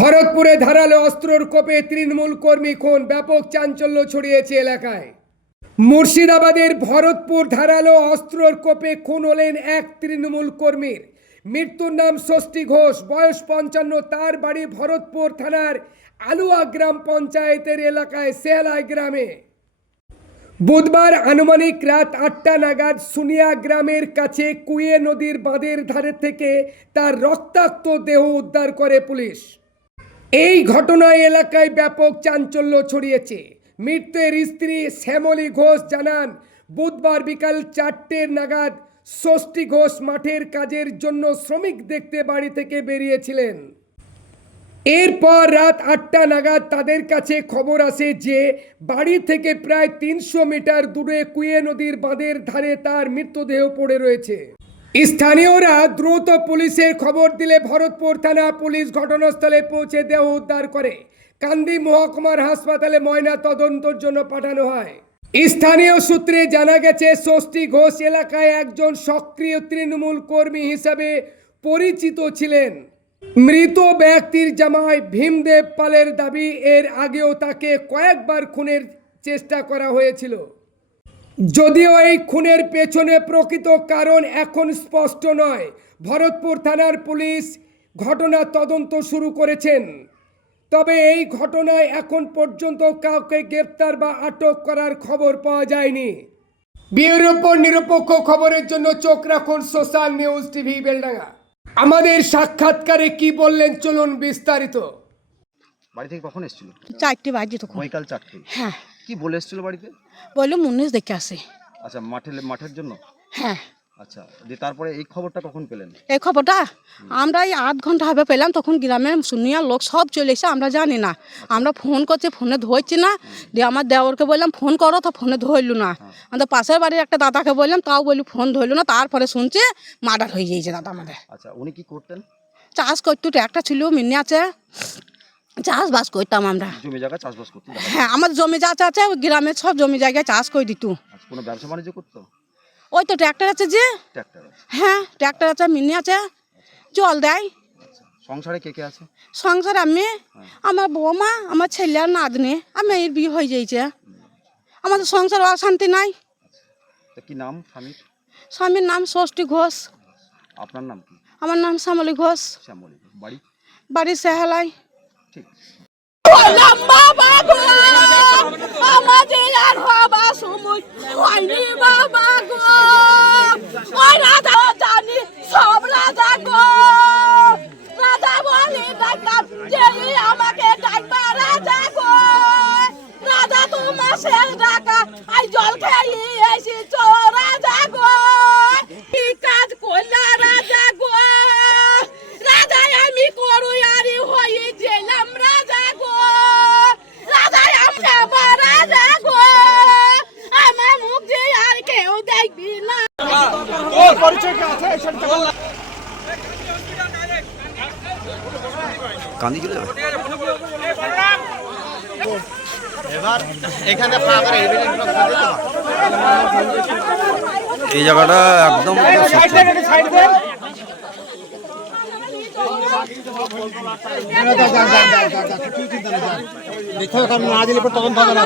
ভরতপুরে ধারালো অস্ত্রের কোপে তৃণমূল কর্মী খুন, ব্যাপক চাঞ্চল্য ছড়িয়েছে এলাকায়। মুর্শিদাবাদের ভরতপুর ধারালো অস্ত্রের কোপে খুন হলেন এক তৃণমূল কর্মীর। মৃত্যুর নাম ষষ্ঠী ঘোষ, বয়স 55। তার বাড়ি ভরতপুর থানার আলুয়া গ্রাম পঞ্চায়েতের এলাকায় সেহলাই গ্রামে। বুধবার আনুমানিক রাত 8টা নাগাদ সুনিয়া গ্রামের কাছে কুয়ে নদীর বাঁধের ধারে থেকে তার রক্তাক্ত দেহ উদ্ধার করে পুলিশ। এই ঘটনায় এলাকায় ব্যাপক চাঞ্চল্য ছড়িয়েছে। মৃতের স্ত্রী শ্যামলী ঘোষ জানান, বুধবার বিকাল 4টে নাগাদ ষষ্ঠী ঘোষ মাঠের কাজের জন্য শ্রমিক দেখতে বাড়ি থেকে বেরিয়েছিলেন। এরপর রাত 8টা নাগাদ তাদের কাছে খবর আসে যে বাড়ি থেকে প্রায় 300 মিটার দূরে কুয়ে নদীর বাঁধের ধারে তার মৃতদেহ পড়ে রয়েছে। স্থানীয়রা দ্রুত পুলিশের খবর দিলে ভরতপুর থানা পুলিশ ঘটনাস্থলে পৌঁছে দেহ উদ্ধার করে কান্দি মহকুমার হাসপাতালে ময়না তদন্তের জন্য পাঠানো হয়। স্থানীয় সূত্রে জানা গেছে, ষষ্ঠী ঘোষ এলাকায় একজন সক্রিয় তৃণমূল কর্মী হিসাবে পরিচিত ছিলেন। মৃত ব্যক্তির জামাই ভীমদেব পালের দাবি, এর আগেও তাকে কয়েকবার খুনের চেষ্টা করা হয়েছিল। যদিও এই খুনের পেছনে প্রকৃত কারণ এখন স্পষ্ট নয়। ভরতপুর থানার পুলিশ ঘটনা তদন্ত শুরু করেছেন, তবে এই ঘটনায় এখন পর্যন্ত কাউকে গ্রেপ্তার বা আটক করার খবর পাওয়া যায়নি। ব্যুরো রিপোর্ট, নিরপেক্ষ খবরের জন্য চোখ রাখুন সোশ্যাল নিউজ টিভি বেলডাঙ্গা। আমাদের সাক্ষাৎকারে কি বললেন চলুন বিস্তারিত। বাড়ি থেকে কখন এসেছিল? 4টে বাজে তখন। বৈকাল 4টে। হ্যাঁ, কি বলে এসেছিল বাড়িতে? বললো মুন্নিশ দেখে আসে। আচ্ছা, মাঠের জন্য? হ্যাঁ। আচ্ছা, দিয়ে তারপরে এই খবরটা কখন পেলেন? এই খবরটা আমরা এই 8 ঘন্টা হবে পেলাম। তখন গ্রামের শুনিয়ার লোক সব চলে এসে, আমরা জানি না। আমরা ফোন করছি, ফোনে ধরছি না। দিয়ে আমার দেওরকে বললাম ফোন করো, তো ফোনে ধরলু না। আমাদের পাশের বাড়ির একটা দাদাকে বললাম, তাও বলি ফোন ধরলু না। তারপরে শুনছে মার্ডার হয়ে গিয়েছে দাদা আমাদের। আচ্ছা, উনি কি করতেন? চাষ করতো, ট্র্যাক্টর ছিল, মিনি আছে, চাষবাস করতাম আমরা। জমি জায়গা চাষবাস করতেন? হ্যাঁ, আমাদের জমি জায়গা আছে, গ্রামের সব জমি জায়গায় চাষ করে দিত। আচ্ছা, কোনো ব্যবসা বাণিজ্য করতো? ওই তো ট্র্যাক্টর আছে যে। ট্র্যাক্টর আছে? হ্যাঁ, ট্র্যাক্টর আছে, মিনি আছে, জল দেয়। আচ্ছা, সংসারে কে কে আছে? সংসার আমি, আমার বৌমা, আমার ছেলে আর নাতনি, আমি এর বিয়ে হয়ে যাইছে। আমাদের সংসার অশান্তি নাই। তা কি নাম স্বামীর? স্বামীর নাম ষষ্ঠী ঘোষ। আপনার নাম কি? আমার নাম শ্যামলী ঘোষ। শ্যামলী। বাড়ি? বাড়ি সেহালাই। ঠিক। জল খেয়ে এসেছ রাজা গো, কি কাজ করলা রাজা গো? রাজা আমি করু আরি হয়ে গেলাম রাজা গো। রাজা আমার রাজা গো, আমার মুখ যে আর কেউ দেখবি না। কান্দি চলে যাবে? এবার এখানে এই জায়গাটা একদম না দিলে তদন্ত হবে না।